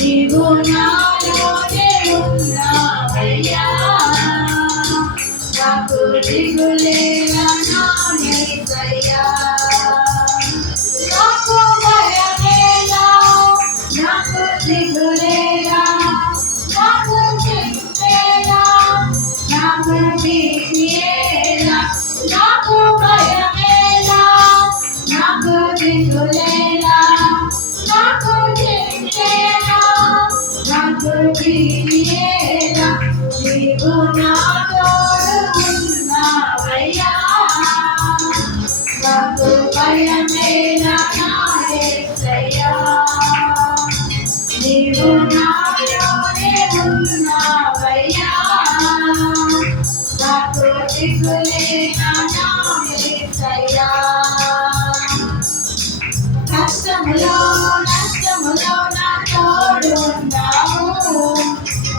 నీవు నాలోనే ఉన్నావయ్యా, నాకు దిగులేలా నా యేసయ్యా. నాకు భయమేలా, నాకు దిగులేలా, నాకు చింతేలా, నాకు భీతియేలా, నాకు భయమేలా, నాకు దిగులేలా, నాకు చింతేలా, నాకు భీతియేలా, నీవు నా తోడు ఉన్నావయ్యా, నాకు భయమేలా నా యేసయ్యా. నీవు నాలోనే ఉన్నావయ్యా, నాకు దిగులేలా నా యేసయ్యా. కష్టములో నష్టములో నా తోడు ఉన్నావు,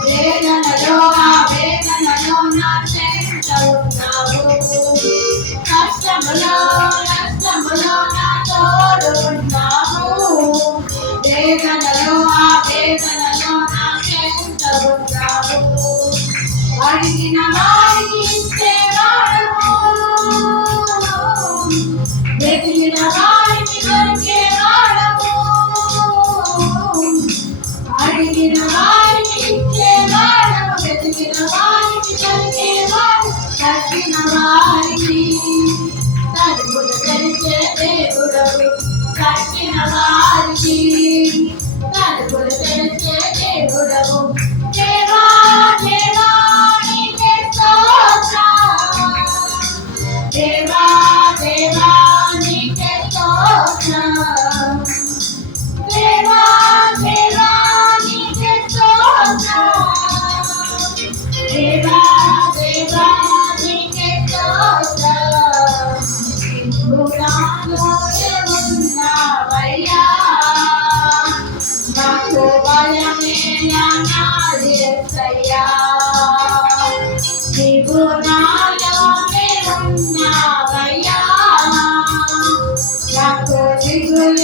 వేదనలో ఆ వేదనలో నా చెంత ఉన్నావు. కష్టములో నష్టములో నా తోడు ఉన్నావు, వేదనలో ఆ వేదనలో నా చెంత ఉన్నావు. అడిగిన వారికి ఇచ్చేవాడము, వెతికిన వారికి దొరికేవాడము, అడిగిన వారికి ఇచ్చేవాడము, వెతికిన వారికి దొరికేవాడు, తగ్గిన వారికి తలుపులు తెరిచే దేవుడవు, తగ్గిన వారికి తలుపులు తెరిచే దేవుడవు. దేవా దేవా నీకే స్తోత్రం, దేవా దేవా నీకే స్తోత్రం, దేవా దేవా నీకే స్తోత్రం, దేవా దేవా నీకే స్తోత్రం. నీవు నాలోనే ఉన్నావయ్యా, నాకు భయమేలా నా యేసయ్యా. నీవు నాలోనే ఉన్నావయ్యా, నాకు దిగులేలా